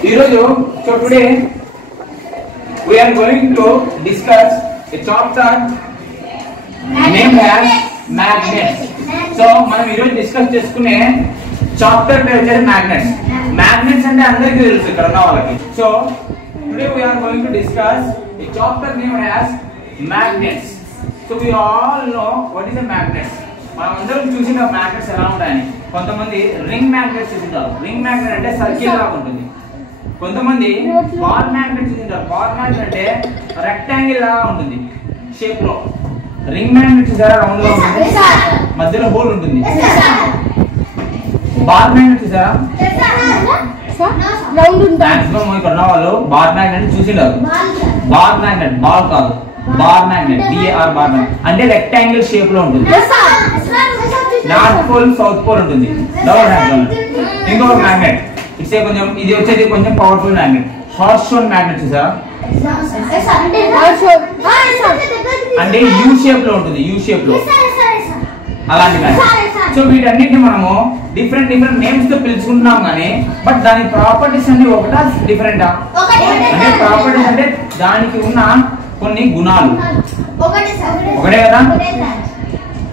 So today we are going to discuss a chapter named as magnets. So మనం ఈ రోజు discuss చేసుకునే chapter పేరు వచ్చేసి magnets. Magnets అంటే అందరికీ తెలుసు ఇక్కడ ఉన్న వాళ్ళకి. So today we are going to discuss a chapter named as magnets. So we all know what is a magnet. మనం అందరం చూసిన magnets ఎలా ఉంటాయని. కొంతమంది రింగ్ మ్యాగ్నెట్స్ చూసింటారు. రింగ్ మ్యాగ్నెట్ అంటే సర్కిల్ లాగా ఉంటుంది. కొంతమంది బాల్ మ్యాగ్నెట్ చూసింటారు. బాల్ మ్యాగ్నెట్ అంటే రెక్టాంగిల్ లాగా ఉంటుంది షేప్ లో. రింగ్ మ్యాగ్నెట్ చూసారా రౌండ్ గా ఉంటుంది, మధ్యలో హోల్ ఉంటుంది. బాల్ మ్యాగ్నెట్ చూసారా రౌండ్ ఉంటుంది. మాక్సిమం ఇక్కడ ఉన్న వాళ్ళు బాల్ మ్యాగ్నెట్ చూసింటారు. బాల్ మ్యాగ్నెట్ బాల్ కాదు, bar magnet B A R bar magnet అంటే రెక్టాంగిల్ షేప్ లో ఉంటుంది. నార్త్ పోల్ సౌత్ పోల్ ఉంటుంది. Double magnet. ఇంకొక మ్యాగ్నెట్ కొంచెం ఇది వచ్చేది కొంచెం powerful magnet. Horse stone magnet చూసారా అంటే యూ షేప్ లో ఉంటుంది. యూ షేప్ లో అలాంటి మ్యాగ్నెట్. సో వీటన్నిటిని మనము డిఫరెంట్ నేమ్స్ తో పిలుచుకుంటున్నాం కానీ బట్ దాని ప్రాపర్టీస్ అన్ని ఒకటా డిఫరెంటా? అంటే ప్రాపర్టీస్ అంటే దానికి ఉన్న కొన్ని గుణాలు ఒకటే కదా.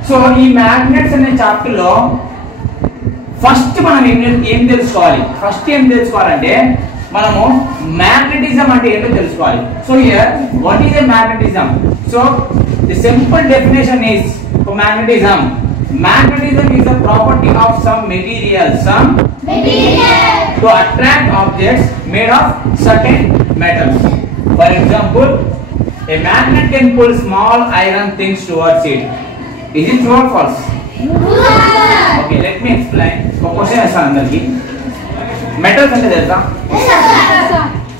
సో ఈ మ్యాగ్నెట్స్ అనే చాప్టర్ లో ఫస్ట్ మనం ఏం తెలుసుకోవాలి? ఫస్ట్ ఏం తెలుసుకోవాలంటే మనము మ్యాగ్నెటిజం అంటే ఏంటో తెలుసుకోవాలి. So here what is a magnetism? So the simple definition is for magnetism. Magnetism is a property of some material to attract objects made of certain metals. For example, a magnet can pull small iron things towards it. Is it true or false? Okay, let me explain. ఒక question వేస్తాను అందరికి. Metals అంటే తెలుసా?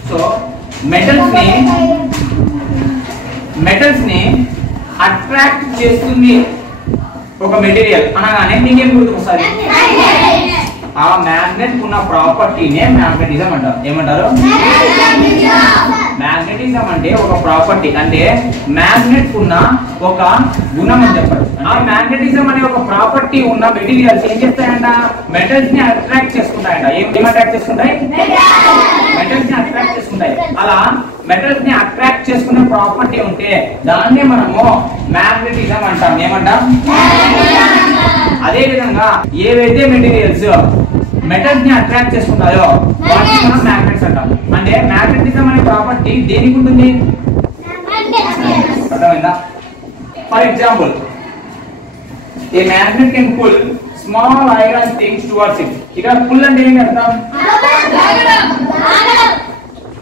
So metals ని attract చేస్తుంది ఒక material అనగానే నీకేం గుర్తుకొస్తుంది? ఆ మ్యాగ్నెట్ ఉన్న ప్రాపర్టీనే మ్యాగ్నెటిజం అంటారు. ఏమంటారు? మ్యాగ్నెటిజం అంటే ఒక ప్రాపర్టీ, అంటే మ్యాగ్నెట్ ఉన్న ఒక గుణం అని చెప్పారు. ఆ మ్యాగ్నెటిజం అనే ఒక ప్రాపర్టీ ఉన్న మెటీరియల్స్ ఏం చేస్తాయంట? మెటల్స్ ని అట్రాక్ట్ చేసుకుంటాయంట. ఏం అట్రాక్ట్ చేసుకుంటాయి? మెటల్స్ ని అట్రాక్ట్ చేసుకుంటాయి. అలా మెటల్స్ ని అట్రాక్ట్ చేసుకునే ప్రాపర్టీ ఉంటే దాన్నే మనము మ్యాగ్నెటిజం అంటాం. ఏమంటాం? అదే విధంగా ఏవైతే మెటీరియల్స్ మెటల్స్ ని అట్రాక్ట్ చేసుకుంటాయో వాటిని మనం మ్యాగ్నెట్స్ అంటాం. అంటే మ్యాగ్నెటిజం అనే ప్రాపర్టీ దేనికి ఉంటుంది? అర్థమైందా? For example, a magnet can pull small iron things towards it. ఇక్కడ పుల్ అంటే ఏంటి అర్థం?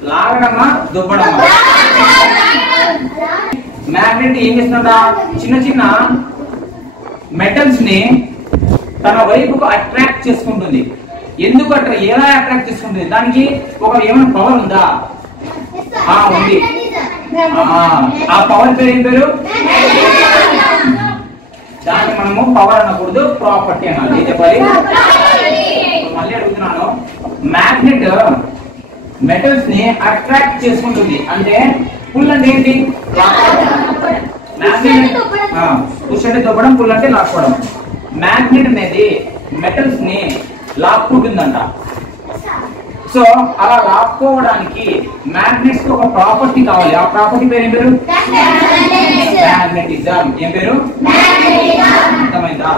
లాగడమా దుబ్బడమా? మ్యాగ్నెట్ ఏం చేస్తుందా? చిన్న మెటల్స్ ని తన వైపుకు అట్రాక్ట్ చేసుకుంటుంది. ఎందుకు ఎలా అట్రాక్ట్ చేసుకుంటుంది? దానికి ఒక ఏమైనా పవర్ ఉందా? ఉంది. ఆ పవర్ పేరు ఏం పేరు? దాన్ని మనము పవర్ అనకూడదు, ప్రాపర్టీ అనాలి. ఇదే పని. మళ్ళీ అడుగుతున్నాను, మ్యాగ్నెట్ మెటల్స్ ని అట్రాక్ట్ చేసుకుంటుంది అంటే పుల్ అంటే ఏంటి? పుష్ అంటే దొబ్బడం, పుల్ అంటే లాక్కోవడం. మ్యాగ్నెట్ అనేది మెటల్స్ ని లాక్కుంటుందంట. సో అలా లాక్కోవడానికి మ్యాగ్నెట్స్ కి ఒక ప్రాపర్టీ కావాలి. ఆ ప్రాపర్టీ పేరు ఏం పేరు? మ్యాగ్నెటిజం. ఏం పేరు? అర్థమైందా?